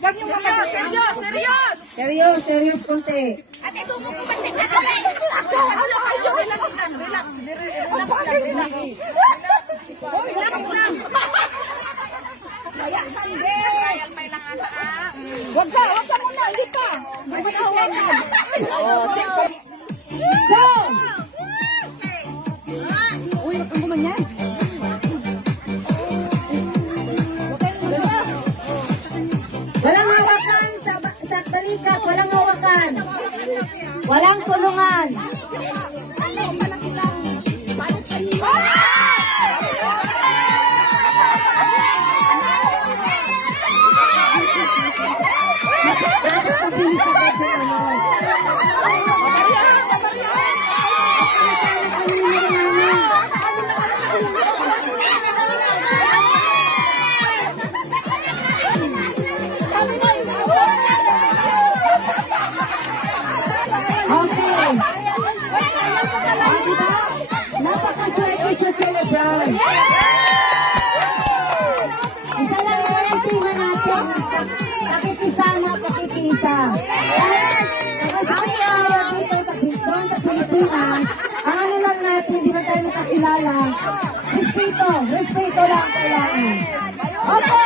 Huwag niyo mamaya. Serious, serious. Serious, serious konti. Ate, tumo ko kasi. Ako, ako, ano kayo? Relax lang, relax. Relax relax. Lang. Kaya, sandi. Trial may lang ata. Wag ka, wag ka muna, hindi pa. Wag ka, wag ka. Go! Uy, huwag kang gumanyan. Sa balikat, walang hawakan. Walang tulungan. Dapat pabilis agad yung celebration. Isa lang naman ang tima natin. Pakikisama, pakikisa. Kasi tayo dito sa Houston, sa Pilipinas, ang ano lang natin, hindi ba tayo nakakilala? Respeto, respeto lang ang kailangan. Okay, na